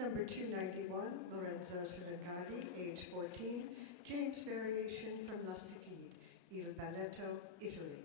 Number 291, Lorenzo Silingardi, age 14, James variation from La Sifide, Il Balletto, Italy.